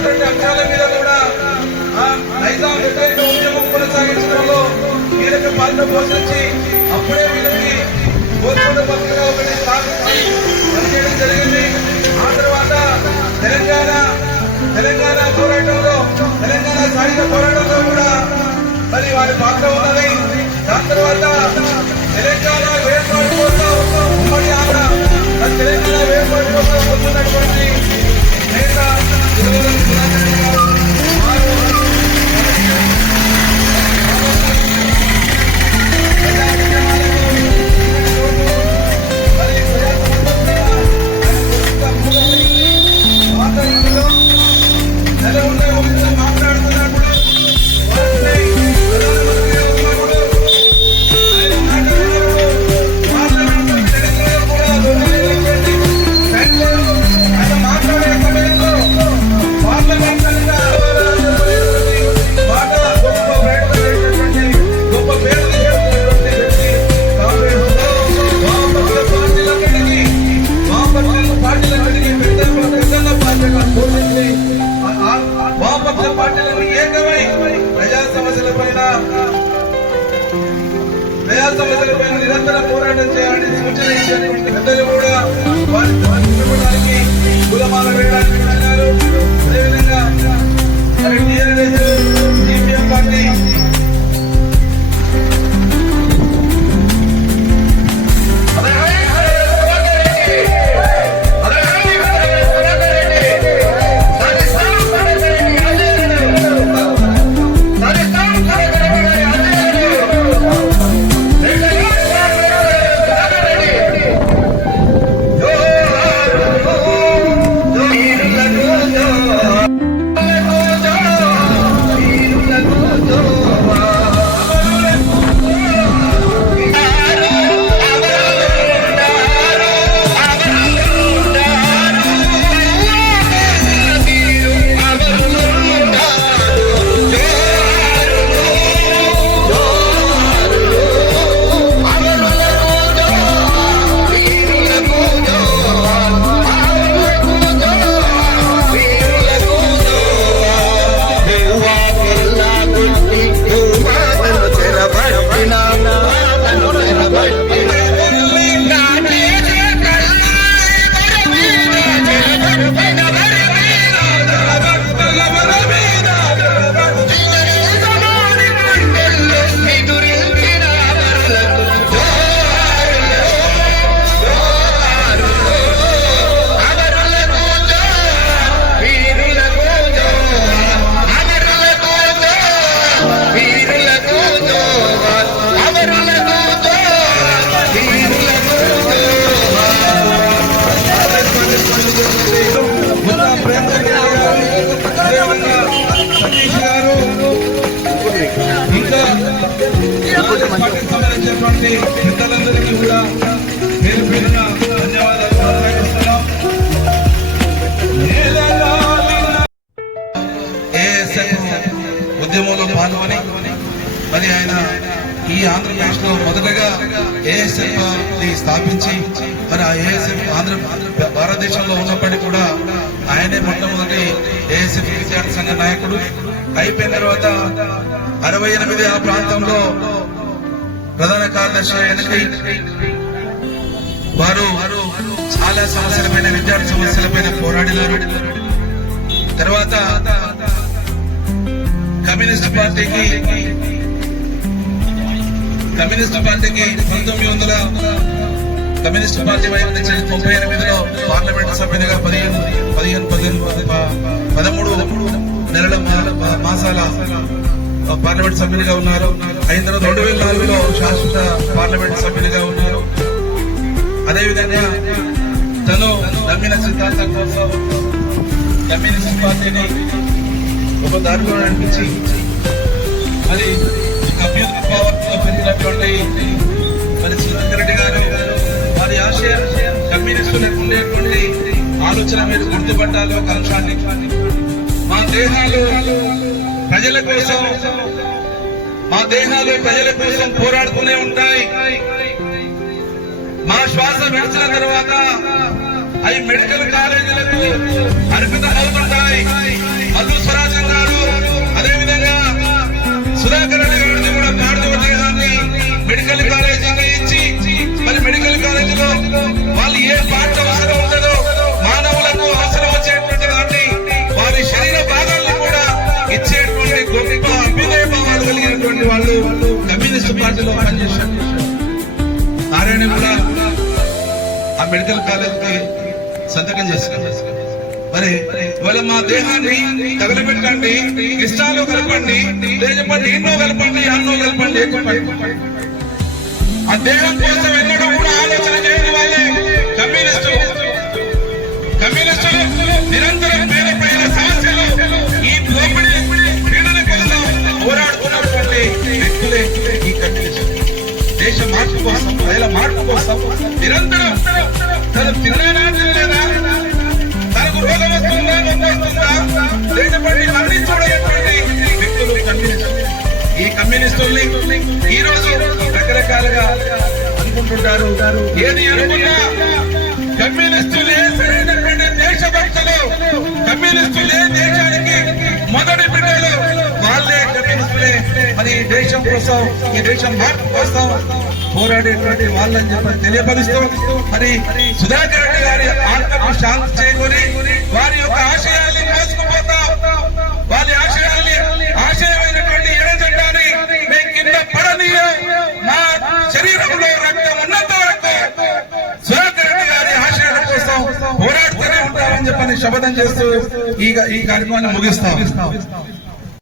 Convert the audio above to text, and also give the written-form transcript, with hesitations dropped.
ఉన్నటువంటి అంశాల మీద కూడా నైజాం వ్యతిరేక ఉద్యమం కొనసాగించడంలో కీలక పాత్ర పోషించి అప్పుడే వీళ్ళకి గోల్కొండ పత్రిక ఒకటి స్థాపించి పనిచేయడం జరిగింది. ఆ తర్వాత తెలంగాణ పోరాటంలో తెలంగాణ సాయుధ పోరాటంలో కూడా మరి వారి పాత్ర ఉన్నది. దాని తర్వాత తెలంగాణ వేర్పాటు కోసం ఉమ్మడి ఆంధ్ర తెలంగాణ వేర్పాటు కోసం పొందినటువంటి నేత సమస్యలపైన నిరంతరం పోరాటం చేయాలని సూచన ఇచ్చినటువంటి పెద్దలు కూడా వారికి కులమాల వేయడానికి వెళ్ళారు. అదేవిధంగా సిపిఎం పార్టీ పెద్దలందరికీ కూడా పేరు పేరున ధన్యవాదాలు తెలియజేస్తున్నాం. ఉద్యమంలో పాల్గొని మరి ఆయన ఈ ఆంధ్రప్రదేశ్ లో మొదటగా ఏఎస్ఎఫ్ స్థాపించి మరి ఆ ఏఎస్ఎఫ్ భారతదేశంలో ఉన్నప్పటికీ కూడా ఆయనే మొట్టమొదటి ఏఎస్ఎఫ్ విద్యార్థి సంఘ నాయకుడు అయిపోయిన తర్వాత 68 ఆ ప్రాంతంలో ప్రధాన కార్యదర్శి ఎన్నికై వారు చాలా సమస్యలపైన విద్యార్థి సమస్యలపైన పోరాడినారు. తర్వాత కమ్యూనిస్ట్ పార్టీకి 1900 కమ్యూనిస్ట్ పార్టీ వైపు నుంచి 38లో పార్లమెంట్ సభ్యునిగా 13 నెలల మాసాల పార్లమెంట్ సభ్యునిగా ఉన్నారు. అయిన తర్వాత 2004లో శాశ్వత పార్లమెంట్ సభ్యునిగా ఉన్నారు. అదేవిధంగా తను నమ్మిన సిద్ధాంతం కోసం కమ్యూనిస్ట్ పార్టీని ఒక దారిలో నడిపించి మరి అభ్యుదయ భావంతో పెరిగినటువంటి మరి సుధాకర్ రెడ్డి గారు వారి ఆశయం కమ్యూనిస్టులకు ఉండేటువంటి ఆలోచన మీరు గుర్తుపట్టాలి. ఒక అంశాన్ని మా దేహాలు ప్రజల కోసం పోరాడుతూనే ఉంటాయి. మా శ్వాస విడిచిన తర్వాత అవి మెడికల్ కాలేజీలకు అర్పితం అవుతుంటాయి. మెడికల్ కాలేజ్ కి సంతకం చేశారు. మరి ఇవాళ మా దేహాన్ని తగలబెట్టండి, ఇష్టాలు కలపండి, చెప్పండి ఎన్నో కలపండి, అన్నో కలపండి, ఆ దేహం కోసం ఎన్నడూ కూడా ఆలోచన చేయని వాళ్ళే కమ్యూనిస్టులు. నిరంతరం పేద ప్రజల సమస్యలు, ఈ దోపిడీ పీడన కోసం పోరాడుతున్నటువంటి వ్యక్తులే ఈ కమ్యూనిస్టులు. దేశ మార్పు కోసం, ప్రజల మార్పు కోసం నిరంతరం తను తినలేదా, తనకు రోగం వస్తుందా, వస్తుందా, దేశపడి మళ్ళీ చూడేటువంటి వ్యక్తులు కమ్యూనిస్టులు. ఈ కమ్యూనిస్టుల్ని ఈ రోజు రకరకాలుగా అనుకుంటుంటారు. ఏది అనుకున్నా కమ్యూనిస్టులే సరైనటువంటి దేశభక్తులు, కమ్యూనిస్టులే దేశానికి మొదటి బిడ్డలు, వాళ్ళే కమ్యూనిస్టులే. మరి ఈ దేశం కోసం, ఈ దేశం మార్పు కోసం పోరాడేటువంటి వాళ్ళని చెప్పని తెలియపరుస్తూ, మరి సుధాకర్ రెడ్డి గారి ఆత్మకు శాంతి చేకూరి వారి యొక్క ఆశయాల్ని మోసుకుపోతా, వారి ఆశయమైనటువంటి ఎడజెండాని మేము కింద పడనీయం, మా శరీరంలో రక్తం ఉన్నంత వరకు సుధాకర్ రెడ్డి గారి ఆశయాల కోసం పోరాడుతూనే ఉంటామని చెప్పని శపథం చేస్తూ ఈ కార్యక్రమాన్ని ముగిస్తాం.